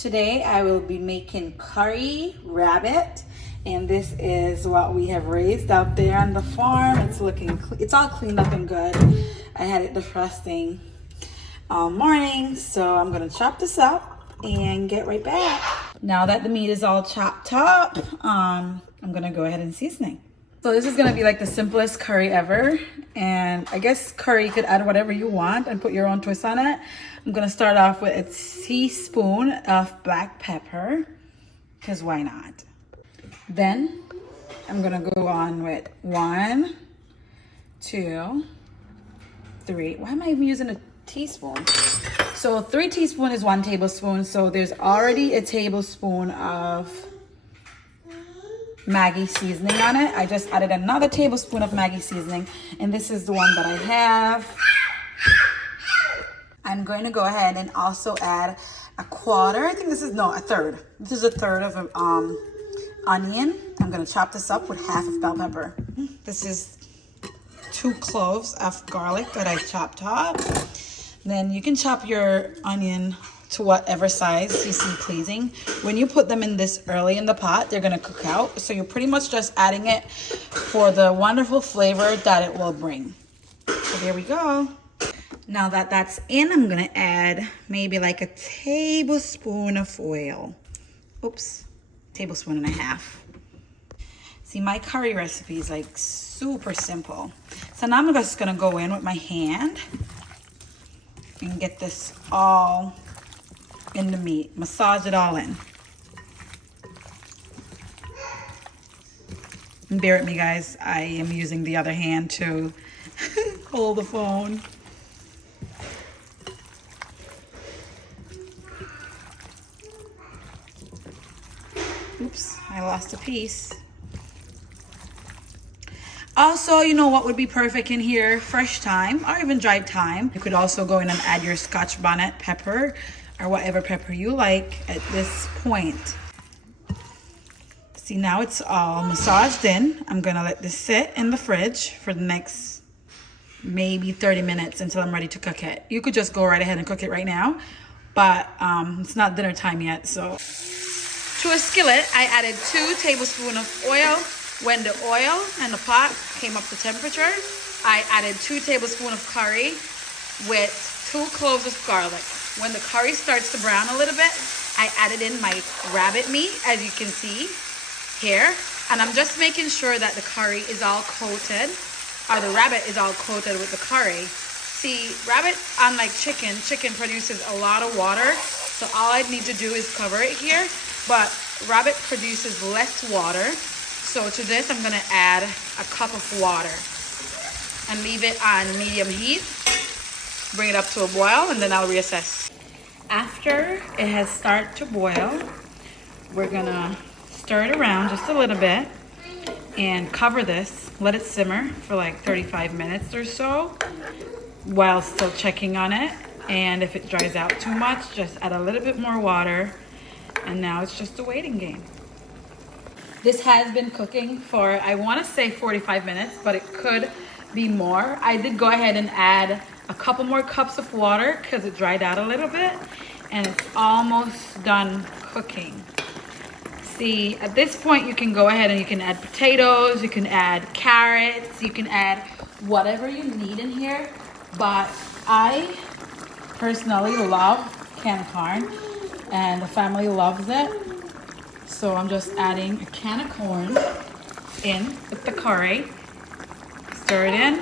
Today I will be making curry rabbit, and this is what we have raised out there on the farm. It's all cleaned up and good. I had it defrosting all morning, so I'm gonna chop this up and get right back. Now that the meat is all chopped up, I'm gonna go ahead and seasoning. So this is gonna be like the simplest curry ever, and I guess curry you could add whatever you want and put your own twist on it. I'm gonna start off with a teaspoon of black pepper, because why not? Then I'm gonna go on with 1, 2, 3. Why am I even using a teaspoon? So 3 teaspoons is 1 tablespoon. So there's already a tablespoon of Maggi seasoning on it. I just added another tablespoon of Maggi seasoning, and this is the one that I have. I'm going to go ahead and also add a quarter. I think this is, no, a third. This is a third of an onion. I'm going to chop this up with half of bell pepper. This is 2 cloves of garlic that I chopped up. Then you can chop your onion to whatever size you see pleasing. When you put them in this early in the pot, they're going to cook out. So you're pretty much just adding it for the wonderful flavor that it will bring. So there we go. Now that that's in, I'm gonna add maybe like a tablespoon of oil. Oops, tablespoon and a half. See, my curry recipe is like super simple. So now I'm just gonna go in with my hand and get this all in the meat. Massage it all in. And bear with me, guys. I am using the other hand to hold the phone. Oops, I lost a piece. Also, you know what would be perfect in here? Fresh thyme or even dried thyme. You could also go in and add your Scotch bonnet pepper or whatever pepper you like at this point. See, now it's all massaged in. I'm gonna let this sit in the fridge for the next maybe 30 minutes until I'm ready to cook it. You could just go right ahead and cook it right now, but it's not dinner time yet, so. To a skillet, I added 2 tablespoons of oil. When the oil and the pot came up to temperature, I added 2 tablespoons of curry with 2 cloves of garlic. When the curry starts to brown a little bit, I added in my rabbit meat, as you can see here. And I'm just making sure that the curry is all coated, or the rabbit is all coated with the curry. See, rabbit, unlike chicken produces a lot of water. So all I need to do is cover it here. But rabbit produces less water. So to this, I'm gonna add a cup of water and leave it on medium heat. Bring it up to a boil, and then I'll reassess. After it has started to boil, we're gonna stir it around just a little bit and cover this. Let it simmer for like 35 minutes or so while still checking on it. And if it dries out too much, just add a little bit more water. And now it's just a waiting game. This has been cooking for, I want to say 45 minutes, but it could be more. I did go ahead and add a couple more cups of water because it dried out a little bit, and it's almost done cooking. See, at this point you can go ahead and you can add potatoes, you can add carrots, you can add whatever you need in here, but I personally love canned corn, and the family loves it. So I'm just adding a can of corn in with the curry. Stir it in.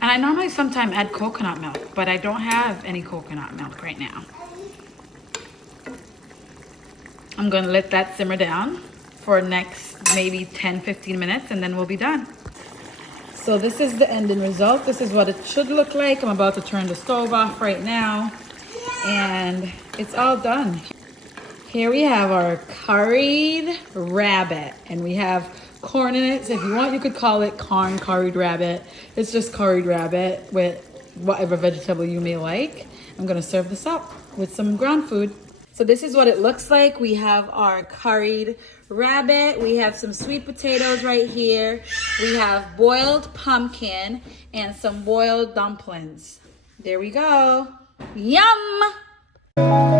And I normally sometimes add coconut milk, but I don't have any coconut milk right now. I'm gonna let that simmer down for next maybe 10-15 minutes, and then we'll be done. So this is the ending result. This is what it should look like. I'm about to turn the stove off right now, and it's all done. Here we have our curried rabbit, and we have corn in it. So if you want, you could call it corn curried rabbit. It's just curried rabbit with whatever vegetable you may like. I'm gonna serve this up with some ground food. So this is what it looks like. We have our curried rabbit. We have some sweet potatoes right here. We have boiled pumpkin and some boiled dumplings. There we go. Yum!